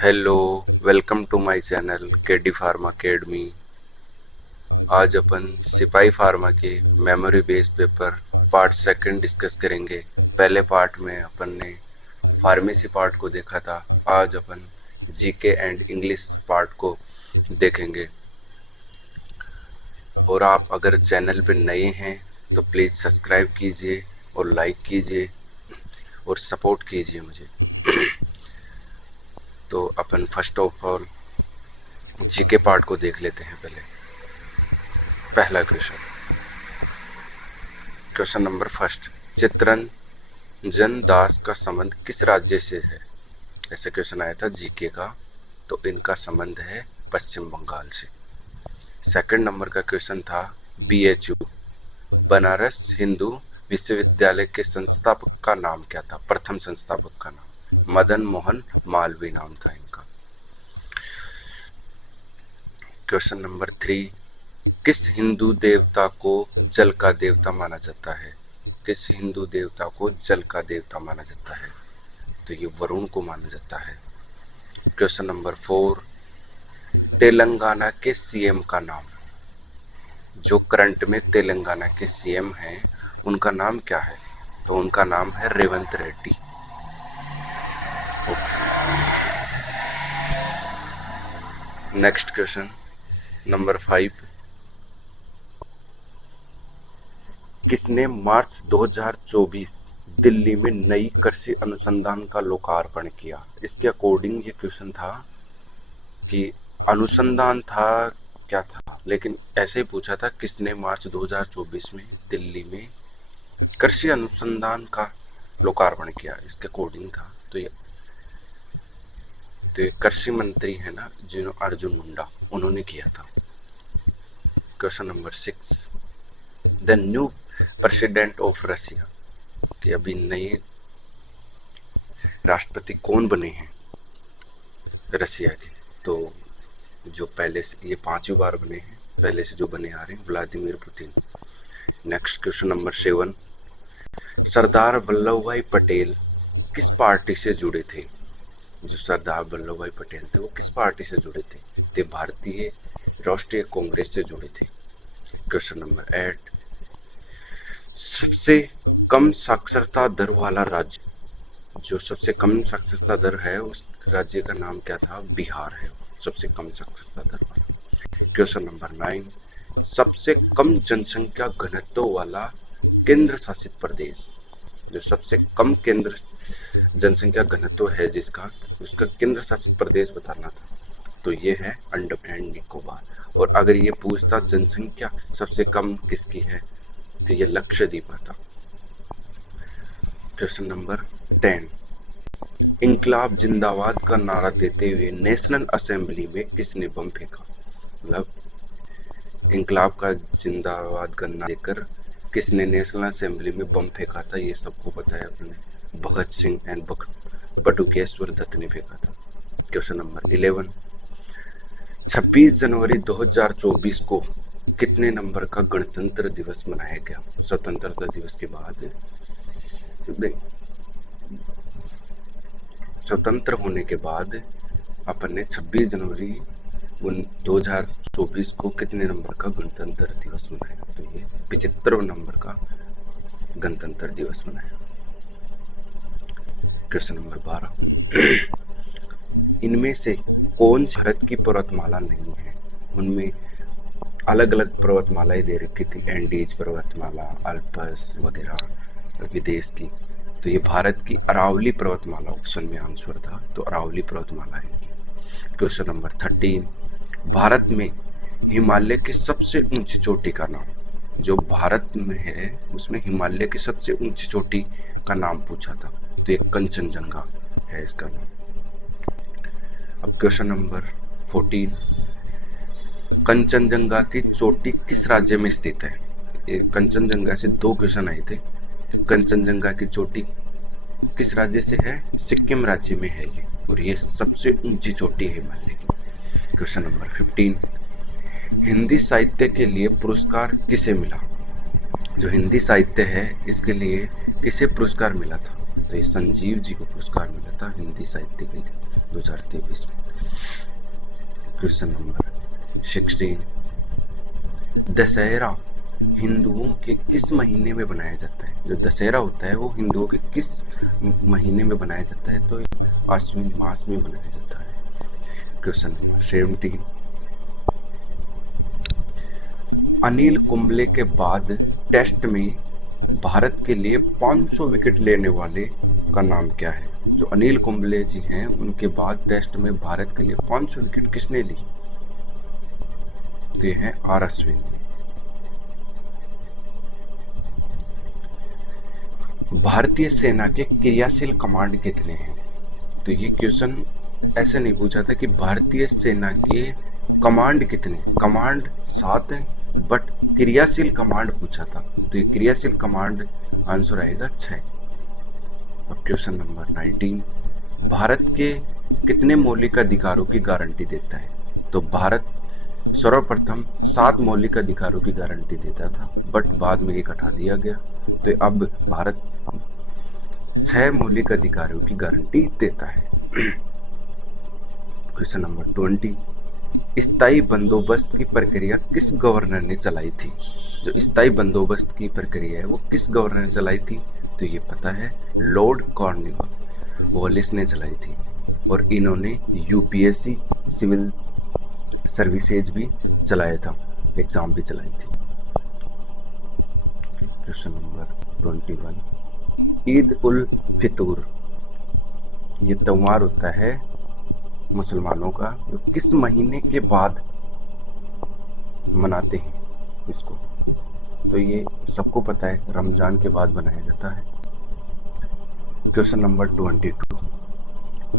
Hello, welcome to my channel KD pharma academy. आज अपन सिपाही फार्मा के memory based paper part second discuss करेंगे। पहले पार्ट में अपन ने फार्मेसी पार्ट को देखा था। आज अपन जीके एंड इंग्लिश पार्ट को देखेंगे। और आप अगर चैनल पे नए हैं तो प्लीज़ सब्सक्राइब कीजिए और लाइक कीजिए और सपोर्ट कीजिए मुझे। तो अपन first of all GK part को देख लेते हैं। पहला question number first, Chittaranjan Das का संबंध किस राज्य से है? ऐसा क्वेश्चन आया था जीके का, तो इनका संबंध है पश्चिम बंगाल से। सेकंड नंबर का क्वेश्चन था बीएचयू बनारस हिंदू विश्वविद्यालय के संस्थापक का नाम क्या था? प्रथम संस्थापक का नाम मदन मोहन मालवीय नाम था इनका। क्वेश्चन नंबर 3, किस हिंदू देवता को जल का देवता माना जाता है? किस हिंदू देवता को जल का देवता माना जाता है? तो ये वरुण को माना जाता है। क्वेश्चन नंबर 4, तेलंगाना के सीएम का नाम, जो करंट में तेलंगाना के सीएम हैं उनका नाम क्या है? तो उनका नाम है Revanth Reddy. Next question number 5, किसने मार्च 2024 दिल्ली में नई कृषि अनुसंधान का लोकार्पण किया? इसके अकॉर्डिंग ये क्वेश्चन था कि अनुसंधान था क्या था, लेकिन ऐसे ही पूछा था किसने मार्च 2024 में दिल्ली में कृषि अनुसंधान का लोकार्पण किया, इसके अकॉर्डिंग था। तो ये कृषि मंत्री है ना, जिन्होंने अर्जुन मुंडा, उन्होंने किया था। Question number 6, the new president of Russia, कि अभी नए राष्ट्रपति कौन बने हैं रशिया के? तो जो पहले से, ये 5वीं बार बने हैं, पहले से जो बने आ रहे हैं Vladimir Putin. Next question number 7, Sardar Vallabh भाई पटेल किस पार्टी से जुड़े थे? जो सरदार वल्लभ भाई पटेल थे वो किस पार्टी से जुड़े थे? ते भारतीय राष्ट्रीय कांग्रेस से जुड़े थे। क्वेश्चन नंबर 8, सबसे कम साक्षरता दर वाला राज्य, जो सबसे कम साक्षरता दर है उस राज्य का नाम क्या था? बिहार है सबसे कम साक्षरता दर वाला। क्वेश्चन नंबर 9, सबसे कम जनसंख्या घनत्व वाला केंद्र शासित प्रदेश, जो सबसे कम केंद्र जनसंख्या घनत्व है जिसका, उसका केंद्र शासित प्रदेश बताना था। तो ये है अंडमान एंड निकोबार। और अगर ये पूछता जनसंख्या सबसे कम किसकी है, तो ये लक्षद्वीप आता। क्वेश्चन नंबर 10, इंकलाब जिंदाबाद का नारा देते हुए नेशनल असेंबली में किसने बम फेंका? मतलब इंकलाब का जिंदाबाद का नारा देकर किसने नेशनल असेंबली में बम फेंका था? ये सबको पता है अपने भगत सिंह एंड बटुकेश्वर दत्त ने फेंका था। क्वेश्चन नंबर 11, 26 जनवरी 2024 को कितने नंबर का गणतंत्र दिवस मनाया गया? स्वतंत्रता दिवस के बाद, स्वतंत्र होने के बाद अपन ने 26 जनवरी 2024 को कितने नंबर का गणतंत्र दिवस मनाया? तो ये 75 नंबर का गणतंत्र दिवस मनाया। क्वेश्चन नंबर 12, इनमें से कौन भारत की पर्वतमाला नहीं है? उनमें अलग अलग पर्वतमालाएं दे रखी थी, एंडीज पर्वतमाला, अल्पस वगैरह विदेश की। तो ये भारत की अरावली पर्वतमाला ऑप्शन में आंसर था, तो अरावली पर्वतमाला है। क्वेश्चन नंबर 13, भारत में हिमालय की सबसे ऊंची चोटी का नाम, जो भारत में है उसमें हिमालय की सबसे ऊंची चोटी का नाम पूछा था, तो ये कंचनजंगा है इसका नाम। अब क्वेश्चन नंबर 14, कंचनजंगा की चोटी किस राज्य में स्थित है? ये कंचनजंगा से 2 क्वेश्चन आए थे। कंचनजंगा की चोटी किस राज्य से है? सिक्किम राज्य में है ये, और ये सबसे ऊंची चोटी है हिमालय की। क्वेश्चन नंबर 15, हिंदी साहित्य के लिए पुरस्कार किसे मिला? जो हिंदी साहित्य है इसके लिए किसे पुरस्कार मिला था? तो ये संजीव जी को पुरस्कार मिला था हिंदी साहित्य के लिए। 2023 में। क्वेश्चन नंबर 16, दशहरा हिंदुओं के किस महीने में बनाया जाता है? जो दशहरा होता है वो हिंदुओं के किस महीने में बनाया जाता है? तो आश्विन मास में बनाया जाता है। क्वेश्चन नंबर 17, अनिल कुंबले के बाद टेस्ट में भारत के लिए 500 विकेट लेने वाले का नाम क्या है? जो अनिल कुंबले जी हैं उनके बाद टेस्ट में भारत के लिए 500 विकेट किसने ली? तो ये है आर अश्विन। भारतीय सेना के क्रियाशील कमांड कितने हैं? तो ये क्वेश्चन ऐसे नहीं पूछा था कि भारतीय सेना के कमांड कितने, कमांड 7 है, बट क्रियाशील कमांड पूछा था, तो ये क्रियाशील कमांड आंसर आएगा 6। और क्वेश्चन नंबर 19, भारत के कितने मौलिक अधिकारों की गारंटी देता है? तो भारत सर्वप्रथम 7 मौलिक अधिकारों की गारंटी देता था, बट बाद में एक हटा दिया गया, तो अब भारत 6 मौलिक अधिकारों की गारंटी देता है। क्वेश्चन नंबर 20, स्थायी बंदोबस्त की प्रक्रिया किस गवर्नर ने चलाई थी? जो स्थायी बंदोबस्त की प्रक्रिया है वो किस गवर्नर ने चलाई थी? तो ये पता है, लॉर्ड कॉर्नवालिस ने चलाई थी। और इन्होंने यूपीएससी सिविल सर्विसेज भी चलाया था, एग्जाम भी चलाई थी। क्वेश्चन नंबर 21, ईद उल फितूर ये त्योहार होता है मुसलमानों का, जो किस महीने के बाद मनाते हैं इसको? तो ये सबको पता है, रमजान के बाद मनाया जाता है। क्वेश्चन नंबर 22,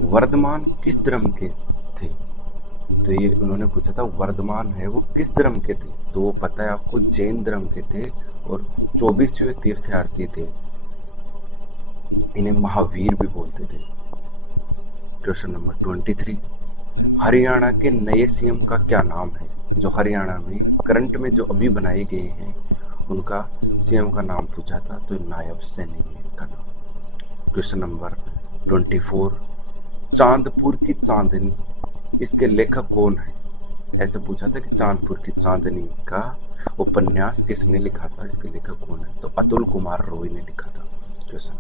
वर्धमान किस धर्म के थे? तो ये उन्होंने पूछा था, वर्धमान है वो किस धर्म के थे? तो वो पता है आपको, जैन धर्म के थे और 24वें तीर्थयात्री थे। इन्हें महावीर भी बोलते थे। क्वेश्चन नंबर 23, हरियाणा के नए सीएम का क्या नाम है? जो हरियाणा में करंट में जो अभी बनाए गए हैं उनका सीएम का नाम पूछा था, तो नायब सैनी का नाम। क्वेश्चन नंबर 24, चांदपुर की चांदनी इसके लेखक कौन है? ऐसे पूछा था कि चांदपुर की चांदनी का उपन्यास किसने लिखा था, इसके लेखक कौन है? तो अतुल कुमार रॉय ने लिखा था। क्वेश्चन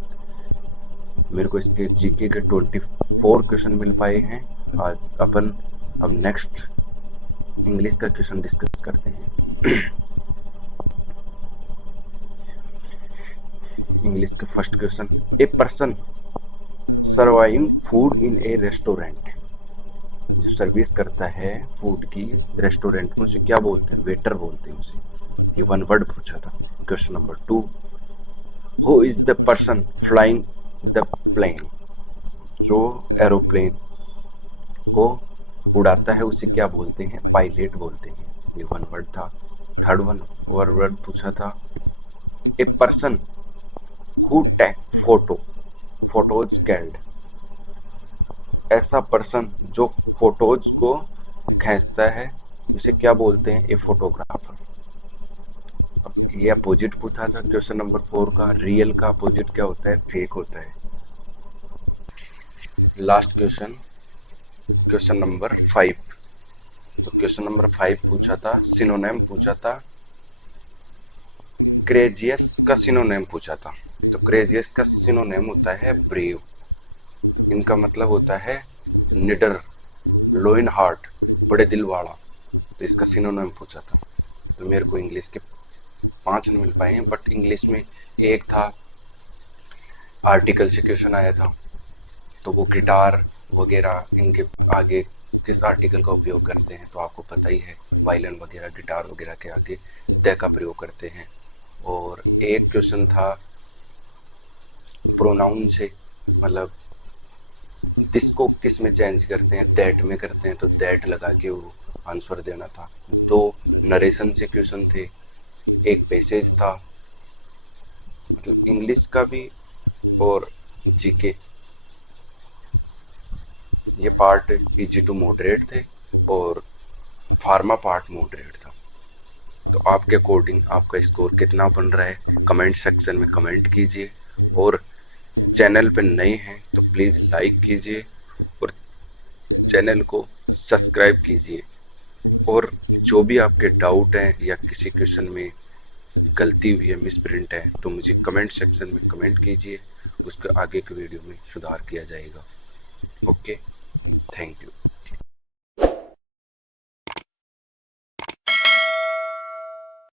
मेरे को इसके जीके के 24 क्वेश्चन मिल पाए हैं। आज अपन अब नेक्स्ट इंग्लिश का क्वेश्चन डिस्कस करते हैं। इंग्लिश का first question, a person serving food in a restaurant, जो सर्विस करता है फूड की रेस्टोरेंट में, उसे क्या बोलते हैं? वेटर बोलते हैं उसे। ये वन वर्ड पूछा था। Question number 2, who is the person flying the plane, जो एरोप्लेन को उड़ाता है उसे क्या बोलते हैं? पायलट बोलते हैं। ये वन वर्ड था। थर्ड वन वर्ड पूछा था, a person who take photos called, ऐसा पर्सन जो फोटोज को खींचता है उसे क्या बोलते हैं? ए फोटोग्राफर। अब ये अपोजिट पूछा था क्वेश्चन नंबर 4 का, रियल का अपोजिट क्या होता है? फेक होता है। Last question, question number 5। तो क्वेश्चन नंबर 5 पूछा था, सिनोनिम पूछा था, क्रेजियस का सिनोनिम पूछा था। तो क्रेजियस का सिनोनिम होता है ब्रेव। इनका मतलब होता है निडर, लो इन हार्ट, बड़े दिल वाला। तो इसका सिनोनिम पूछा था। तो मेरे को इंग्लिश के 5 नहीं मिल पाए हैं, बट इंग्लिश में एक था, आर्टिकल से क्वेश्चन आया था, तो वो गिटार वगैरह इनके आगे किस आर्टिकल का उपयोग करते हैं? तो आपको पता ही है, वायलिन वगैरह गिटार वगैरह के आगे द का प्रयोग करते हैं। और एक क्वेश्चन था प्रोनाउन से, मतलब दिस को किस में चेंज करते हैं? दैट में करते हैं, तो दैट लगा के वो आंसर देना था। 2 नरेशन से क्वेश्चन थे, एक पैसेज था, मतलब इंग्लिश का भी और जीके। ये पार्ट इजी टू मॉडरेट थे और फार्मा पार्ट मॉडरेट था। तो आपके अकॉर्डिंग आपका स्कोर कितना बन रहा है, कमेंट सेक्शन में कमेंट कीजिए। और चैनल पे नए हैं तो प्लीज़ लाइक कीजिए और चैनल को सब्सक्राइब कीजिए। और जो भी आपके डाउट हैं या किसी क्वेश्चन में गलती हुई है, मिस प्रिंट है, तो मुझे कमेंट सेक्शन में कमेंट कीजिए, उसके आगे के वीडियो में सुधार किया जाएगा। Okay, thank you.